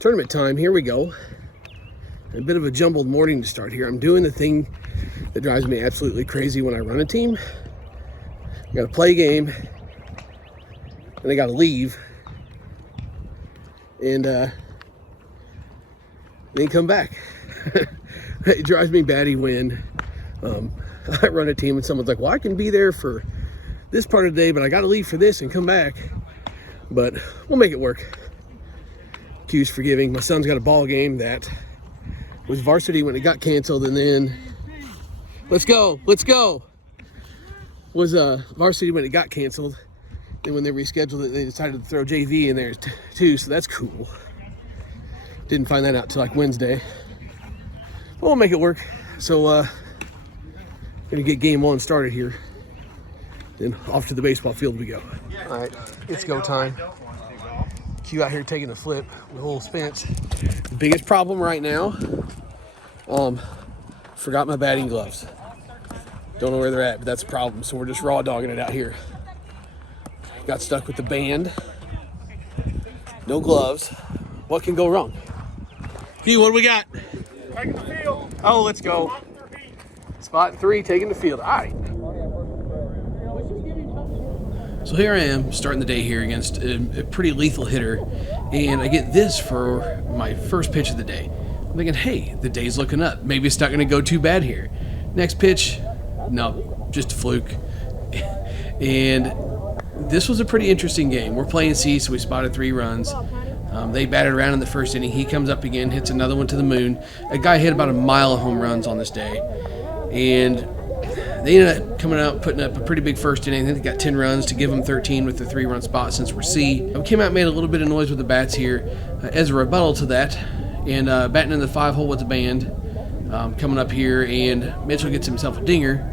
Tournament time, here we go. A bit of a jumbled morning to start here. I'm doing the thing that drives me absolutely crazy when I run a team. I gotta play a game, and I gotta leave, and then come back. It drives me batty when I run a team and someone's like, well, I can be there for this part of the day, but I gotta leave for this and come back. But we'll make it work. Q's forgiving. My son's got a ball game that was varsity when it got canceled, and then let's go was varsity when it got canceled. Then when they rescheduled it, they decided to throw JV in there too, so that's cool. Didn't find that out till like Wednesday. But we'll make it work. So gonna get game one started here. Then off to the baseball field we go. All right, it's go time. Q out here taking the flip with old Spence. The biggest problem right now, forgot my batting gloves. Don't know where they're at, but that's a problem. So we're just raw dogging it out here. Got stuck with the band. No gloves. What can go wrong? Q, what do we got? Taking the field. Oh, let's go. Spot 3, taking the field. All right. So here I am, starting the day here against a pretty lethal hitter, and I get this for my first pitch of the day. I'm thinking, hey, the day's looking up. Maybe it's not going to go too bad here. Next pitch, no, just a fluke. And this was a pretty interesting game. We're playing C, so we spotted 3 runs. They batted around in the first inning. He comes up again, hits another one to the moon. A guy hit about a mile of home runs on this day. And they ended up coming out, putting up a pretty big first inning. I think they got 10 runs to give them 13 with the 3-run spot since we're C. We came out and made a little bit of noise with the bats here as a rebuttal to that. And batting in the 5-hole with the band, coming up here, and Mitchell gets himself a dinger.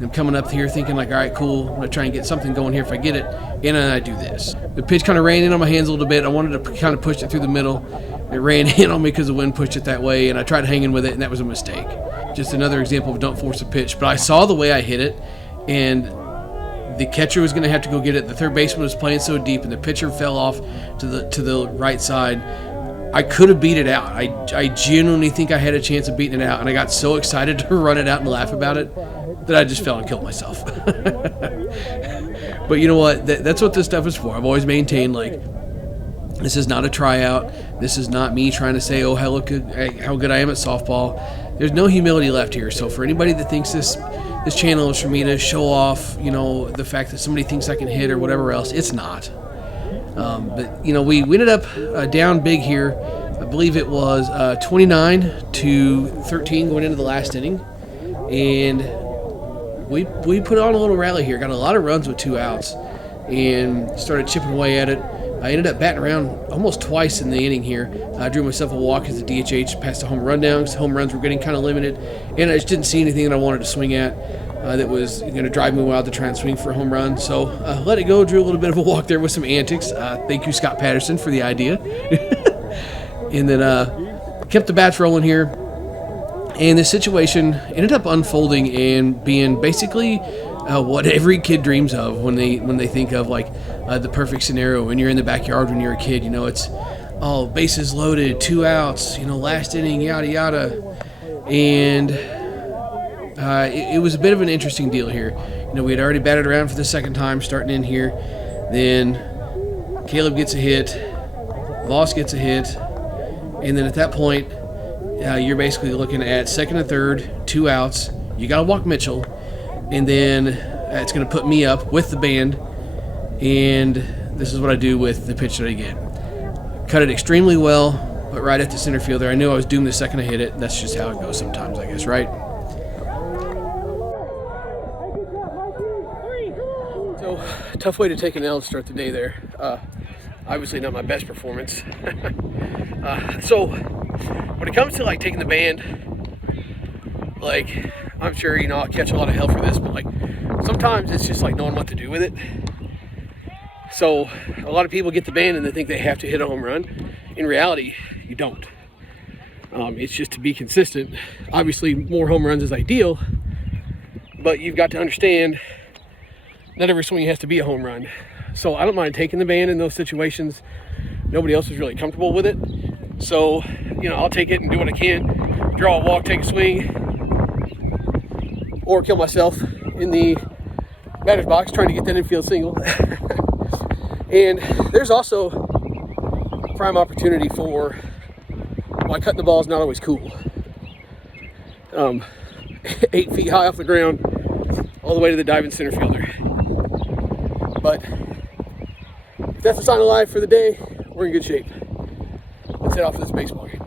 I'm coming up here thinking like, all right, cool, I'm going to try and get something going here if I get it. And then I do this. The pitch kind of ran in on my hands a little bit. I wanted to kind of push it through the middle. It ran in on me because the wind pushed it that way, and I tried hanging with it, and that was a mistake. Just another example of don't force a pitch. But I saw the way I hit it, and the catcher was going to have to go get it. The third baseman was playing so deep, and the pitcher fell off to the right side. I could have beat it out. I genuinely think I had a chance of beating it out, and I got so excited to run it out and laugh about it that I just fell and killed myself. But you know what? That's what this stuff is for. I've always maintained, like, this is not a tryout. This is not me trying to say, oh, how good I am at softball. There's no humility left here. So for anybody that thinks this channel is for me to show off, you know, the fact that somebody thinks I can hit or whatever else, it's not. But, you know, we ended up down big here. I believe it was 29-13 going into the last inning. And we put on a little rally here. Got a lot of runs with 2 outs and started chipping away at it. I ended up batting around almost twice in the inning here. I drew myself a walk as a DHH, passed a home run down because home runs were getting kind of limited. And I just didn't see anything that I wanted to swing at that was going to drive me wild to try and swing for a home run. So let it go, drew a little bit of a walk there with some antics. Thank you, Scott Patterson, for the idea. And then kept the bats rolling here. And the situation ended up unfolding and being basically what every kid dreams of when they think of like the perfect scenario when you're in the backyard when you're a kid. You know, it's all bases loaded, 2 outs, you know, last inning, yada yada. And it was a bit of an interesting deal here. You know, we had already batted around for the second time starting in here. Then Caleb gets a hit, Voss gets a hit, and then at that point you're basically looking at second and third, 2 outs. You got to walk Mitchell, and then it's going to put me up with the band, and this is what I do with the pitch that I get. Cut it extremely well, but right at the center fielder. I knew I was doomed the second I hit it. That's just how it goes sometimes, I guess, right? So, tough way to take an L to start the day there. Obviously not my best performance. So, when it comes to like taking the band, like, I'm sure, you know, I'll catch a lot of hell for this, but like sometimes it's just like knowing what to do with it. So a lot of people get the band and they think they have to hit a home run. In reality, you don't. It's just to be consistent. Obviously, more home runs is ideal, but you've got to understand not every swing has to be a home run. So I don't mind taking the band in those situations. Nobody else is really comfortable with it. So, I'll take it and do what I can. Draw a walk, take a swing, or kill myself in the batter's box trying to get that infield single. And there's also prime opportunity for why cutting the ball is not always cool. 8 feet high off the ground, all the way to the diving center fielder. But if that's the sign of life for the day, we're in good shape. Let's head off to this baseball game.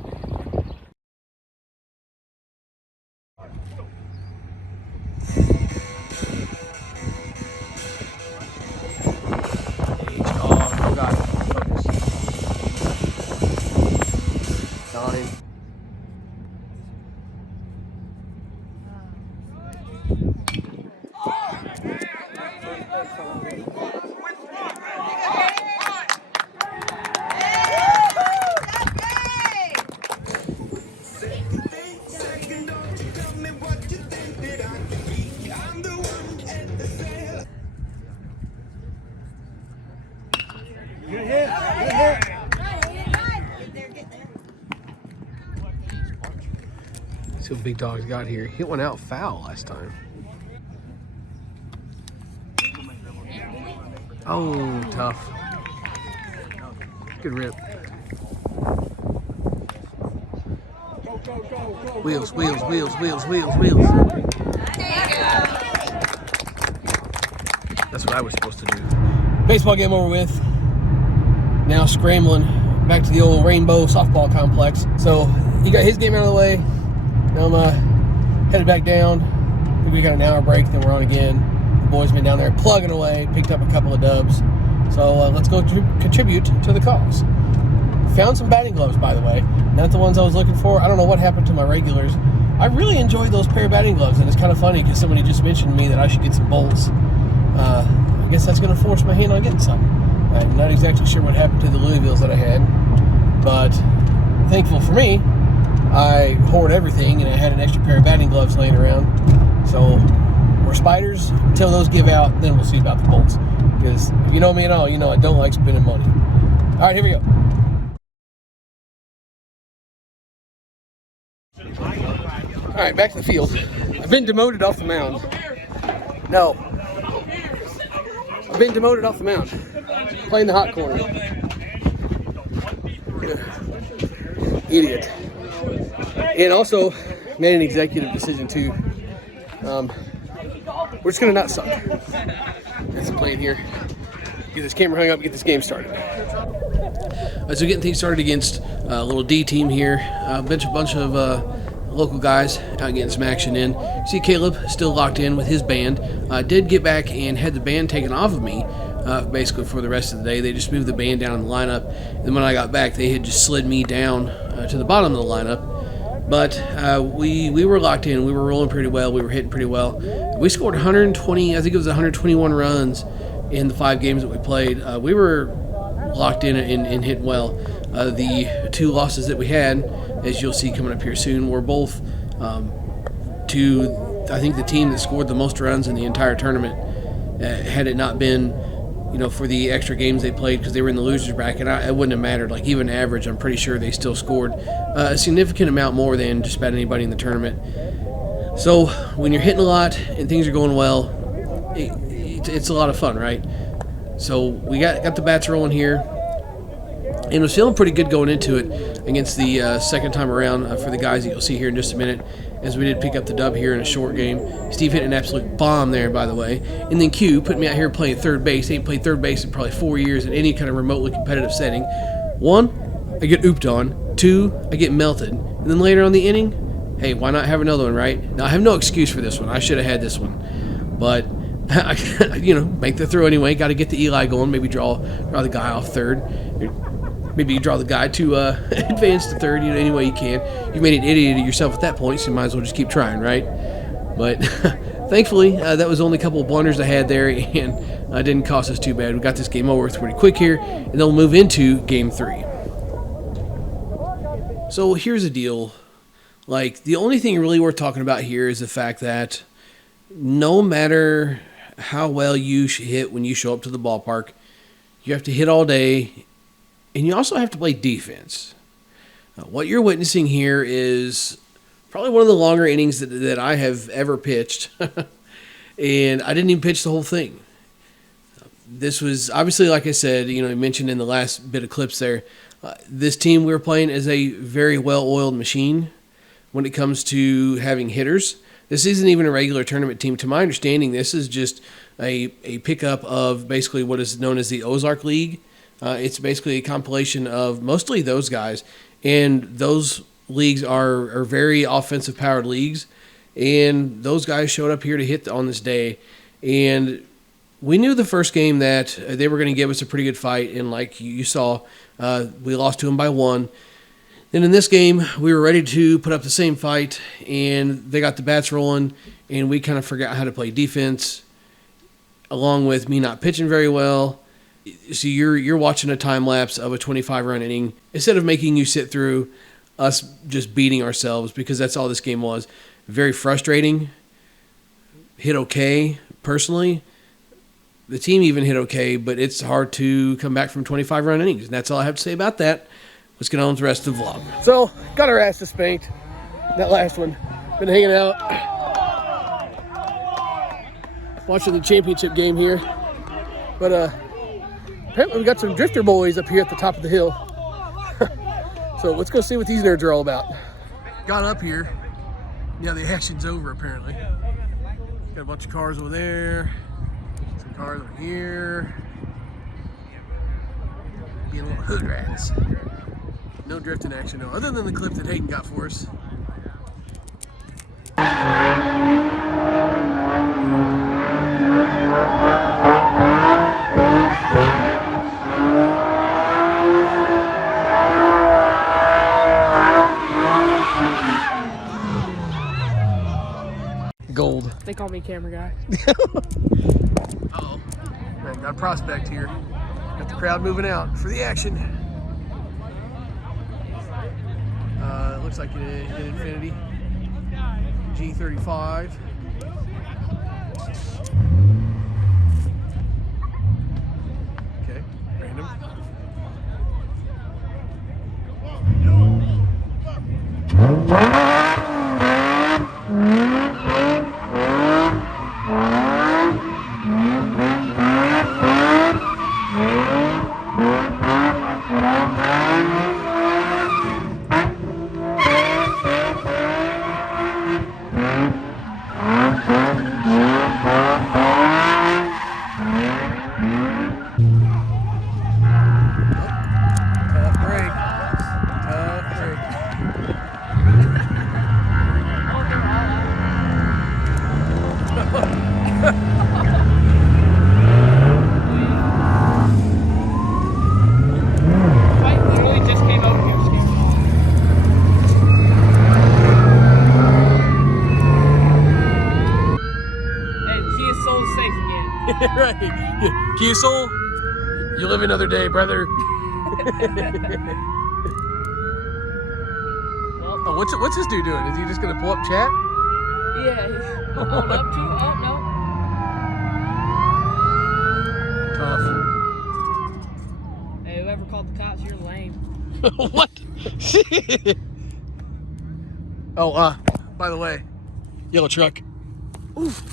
See what Big Dog's got here. Hit one out foul last time. Oh, tough. Good rip. Wheels, wheels, wheels, wheels, wheels, wheels. That's what I was supposed to do. Baseball game over with. Now scrambling back to the old Rainbow softball complex. So he got his game out of the way. Now I'm headed back down. We got an hour break, then we're on again. The boys been down there plugging away, picked up a couple of dubs. So let's go contribute to the cause. Found some batting gloves, by the way. Not the ones I was looking for. I don't know what happened to my regulars. I really enjoyed those pair of batting gloves, and it's kind of funny because somebody just mentioned to me that I should get some bolts. I guess that's going to force my hand on getting some. I'm not exactly sure what happened to the Louisvilles that I had, but thankful for me, I hoard everything, and I had an extra pair of batting gloves laying around. So we're spiders until those give out, then we'll see about the bolts. Because if you know me at all, you know I don't like spending money. All right, here we go. All right, back to the field. I've been demoted off the mound. No. I've been demoted off the mound. Playing the hot corner. Idiot. And also made an executive decision too. We're just gonna not suck. That's the plan here. Get this camera hung up, get this game started. So getting things started against a little D team here. A bunch of local guys out getting some action in. See Caleb still locked in with his band. Did get back and had the band taken off of me basically for the rest of the day. They just moved the band down in the lineup. And then when I got back, they had just slid me down to the bottom of the lineup. But we were locked in. We were rolling pretty well. We were hitting pretty well. We scored 120, I think it was 121 runs in the 5 games that we played. We were locked in and hitting well. The 2 losses that we had, as you'll see coming up here soon, were both to, I think, the team that scored the most runs in the entire tournament. Had it not been, for the extra games they played because they were in the losers bracket, it wouldn't have mattered. Like, even average, I'm pretty sure they still scored a significant amount more than just about anybody in the tournament. So when you're hitting a lot and things are going well, it's a lot of fun, right? So we got the bats rolling here, and was feeling pretty good going into it against the second time around for the guys that you'll see here in just a minute, as we did pick up the dub here in a short game. Steve hit an absolute bomb there, by the way. And then Q put me out here playing third base. He ain't played third base in probably 4 years in any kind of remotely competitive setting. 1, I get ooped on. 2, I get melted. And then later on the inning, hey, why not have another one, right? Now, I have no excuse for this one. I should have had this one. But, make the throw anyway. Got to get the Eli going. Maybe draw the guy off third. Maybe you draw the guy to advance to third, any way you can. You made an idiot of yourself at that point, so you might as well just keep trying, right? But thankfully, that was only a couple of blunders I had there, and didn't cost us too bad. We got this game over with pretty quick here, and then we'll move into Game 3. So here's the deal. Like, the only thing really worth talking about here is the fact that no matter how well you hit when you show up to the ballpark, you have to hit all day, and you also have to play defense. What you're witnessing here is probably one of the longer innings that I have ever pitched. And I didn't even pitch the whole thing. This was obviously, like I said, you mentioned in the last bit of clips there, this team we were playing is a very well-oiled machine when it comes to having hitters. This isn't even a regular tournament team. To my understanding, this is just a pickup of basically what is known as the Ozark League. It's basically a compilation of mostly those guys, and those leagues are very offensive-powered leagues, and those guys showed up here to hit on this day, and we knew the first game that they were going to give us a pretty good fight, and like you saw, we lost to them by 1. Then in this game, we were ready to put up the same fight, and they got the bats rolling, and we kind of forgot how to play defense, along with me not pitching very well. So you're watching a time lapse of a 25-run inning instead of making you sit through us just beating ourselves, because that's all this game was. Very frustrating. Hit okay, personally. The team even hit okay, but it's hard to come back from 25-run innings. And that's all I have to say about that. Let's get on with the rest of the vlog. So, got our asses spanked. That last one. Been hanging out. Watching the championship game here. But apparently we got some drifter boys up here at the top of the hill. So let's go see what these nerds are all about. Got up here. Yeah, the action's over apparently. Got a bunch of cars over there. Some cars over here. Being a little hood rats. No drifting action, no, other than the clip that Hayden got for us. Gold. They call me camera guy. Uh-oh. Man, got a prospect here. Got the crowd moving out for the action. Looks like an Infinity G35. Okay, random. Right. Kiesel, you live another day, brother. Oh, what's this dude doing? Is he just gonna pull up chat? Yeah, he's pulling up to. Oh Tough. no. Hey, whoever called the cops, you're lame. What? Oh, by the way, yellow truck. Oof.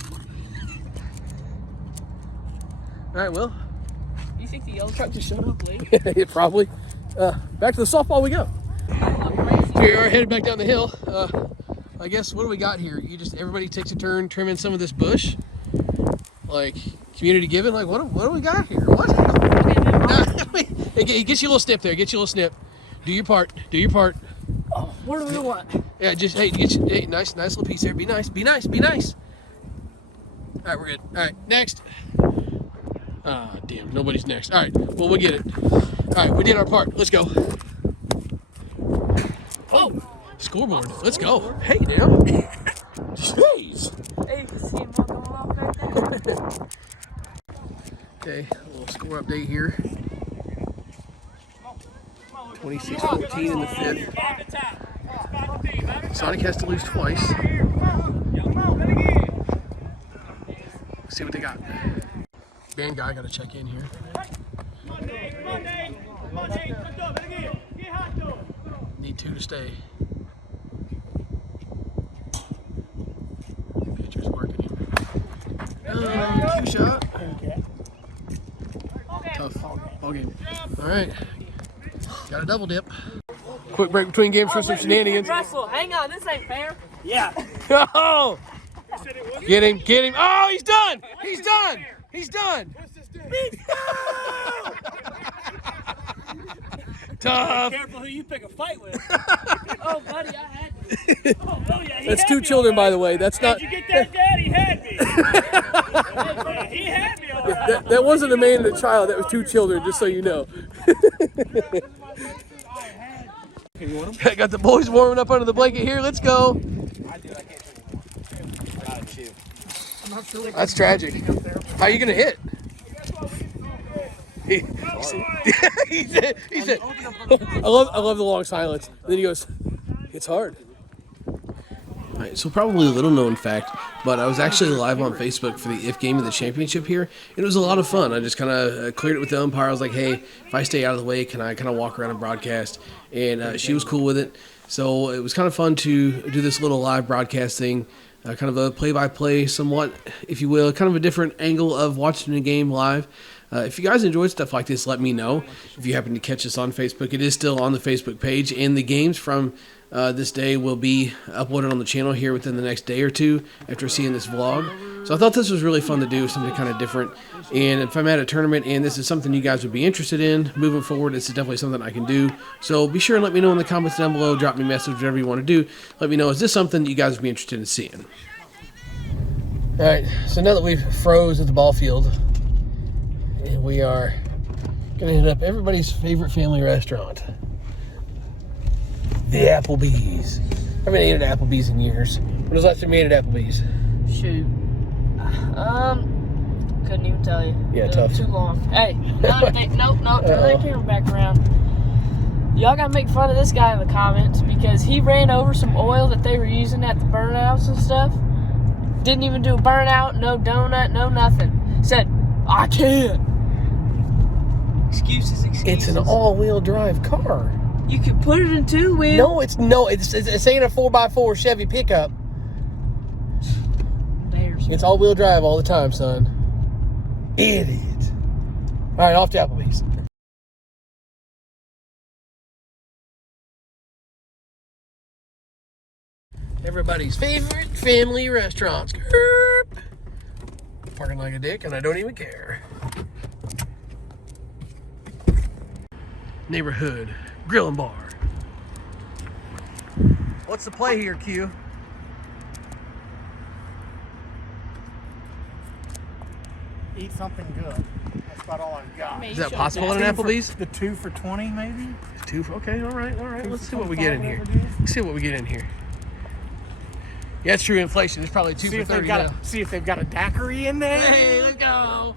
All right, well. You think the yellow truck just showed up late? Yeah, probably. Back to the softball we go. Here we are headed back down the hill. I guess, what do we got here? Everybody takes a turn trimming some of this bush? Like, community giving? Like, what do we got here? What? It gets you a little snip there. Get you a little snip. Do your part. Do your part. Oh, what do we want? Yeah, just, hey, nice little piece there. Be nice. Be nice. Be nice. All right, we're good. All right, next. Ah, damn, nobody's next. All right, well, we'll get it. All right, we did our part. Let's go. Oh, scoreboard. Let's go. Hey, now. Jeez. Hey, you can see him walking along back there. Okay, a little score update here. 26-14 in the fifth. Sonic has to lose twice. Let's see what they got. Band guy got to check in here. Need 2 to stay. Pitcher's working. Cue shot. Tough ball game. All right. Got a double dip. Quick break between games for some shenanigans. Russell, hang on, this ain't fair. Yeah. Oh! Get him, get him. Oh, he's done! He's done! He's done! Tough. Careful who you pick a fight with. Oh, buddy, I had to. Oh, yeah, he That's had two me children, all by right. the way. That's not. Did you get that, Dad? He had me. Yeah, he had me all right. That wasn't a man and a child. That was two children, just so you know. I got the boys warming up under the blanket here. Let's go. That's tragic. How are you gonna hit? He said, I love the long silence. And then he goes, it's hard. All right, so probably a little known fact, but I was actually live on Facebook for the IF game of the championship here. It was a lot of fun. I just kind of cleared it with the umpire. I was like, hey, if I stay out of the way, can I kind of walk around and broadcast? And she was cool with it. So it was kind of fun to do this little live broadcast thing, kind of a play-by-play somewhat, if you will, kind of a different angle of watching a game live. If you guys enjoyed stuff like this, let me know. If you happen to catch us on Facebook, it is still on the Facebook page, and the games from this day will be uploaded on the channel here within the next day or two after seeing this vlog. So I thought this was really fun to do, something kind of different. And if I'm at a tournament and this is something you guys would be interested in moving forward, this is definitely something I can do. So be sure and let me know in the comments down below. Drop me a message, whatever you want to do. Let me know, is this something you guys would be interested in seeing? All right, so now that we've froze at the ball field, and we are going to hit up everybody's favorite family restaurant, the Applebee's. I haven't eaten at Applebee's in years. When was the last time you ate at Applebee's? Shoot. Couldn't even tell you. Yeah, tough. Too long. Hey, nope, turn that camera back around. Y'all gotta make fun of this guy in the comments because he ran over some oil that they were using at the burnouts and stuff. Didn't even do a burnout, no donut, no nothing. Said, I can't. Excuses. It's an all-wheel drive car. You could put it in two wheel. No, it's ain't a 4x4 Chevy pickup. Bears. It's all-wheel drive all the time, son. Idiot. All right, off to Applebee's. Everybody's favorite family restaurants. Parking like a dick, and I don't even care. Neighborhood Grill and Bar. What's the play here, Q? Eat something good. That's about all I've got. Is that possible at an Applebee's? The 2 for $20, maybe? Okay, all right. Let's see what we 25, get in here. whatever it is. Let's see what we get in here. Yeah, it's true inflation. It's probably 2 for 30 now. See if they've got a daiquiri in there. Hey, let's go.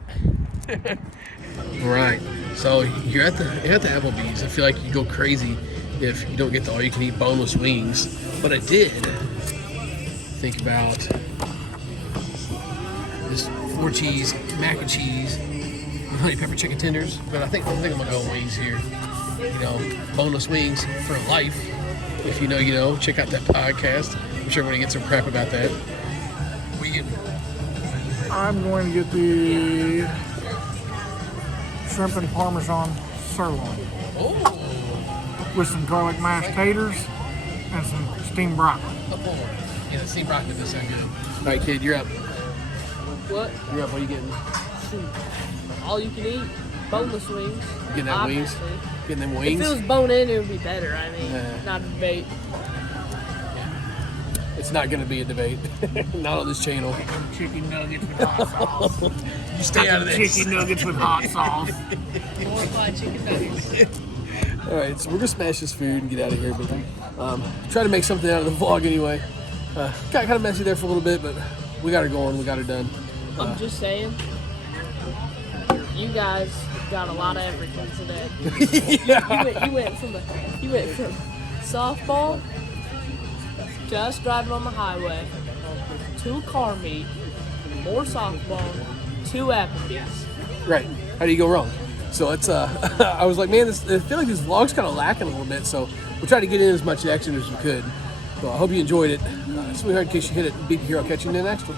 Right. So you're at the Applebee's. I feel like you go crazy if you don't get the all-you-can-eat boneless wings. But I did think about this 4-cheese mac and cheese, honey pepper chicken tenders. But I think I'm gonna go wings here. You know, boneless wings for life. If you know, you know. Check out that podcast. I'm sure we're gonna get some crap about that. We get. I'm going to get the shrimp and Parmesan sirloin Oh. with some garlic mashed taters and some steamed broccoli. Yeah, the steamed broccoli does sound good. All right, kid, you're up. What? You're up. What are you getting? Shoot. All you can eat. Boneless wings. Getting that wings? Obviously. Getting them If wings? it was bone in, it would be better. I mean, Yeah. not a debate. It's not going to be a debate. Not on this channel. Chicken nuggets with hot sauce. You stay out of this. Chicken nuggets with hot sauce. More fried chicken nuggets. All right, so we're going to smash this food and get out of here. But try to make something out of the vlog anyway. Got kind of messy there for a little bit, but we got her going. We got her done. I'm just saying, you guys got a lot of everything today. You went from softball to us driving on the highway to a car meet, more softball, to Applebee's. Right. How do you go wrong? So it's I was like, man, I feel like these vlogs kind of lacking a little bit. So we'll try to get in as much action as we could. So I hope you enjoyed it. Sweetheart, in case you hit it, beat here. I'll catch you in the next one.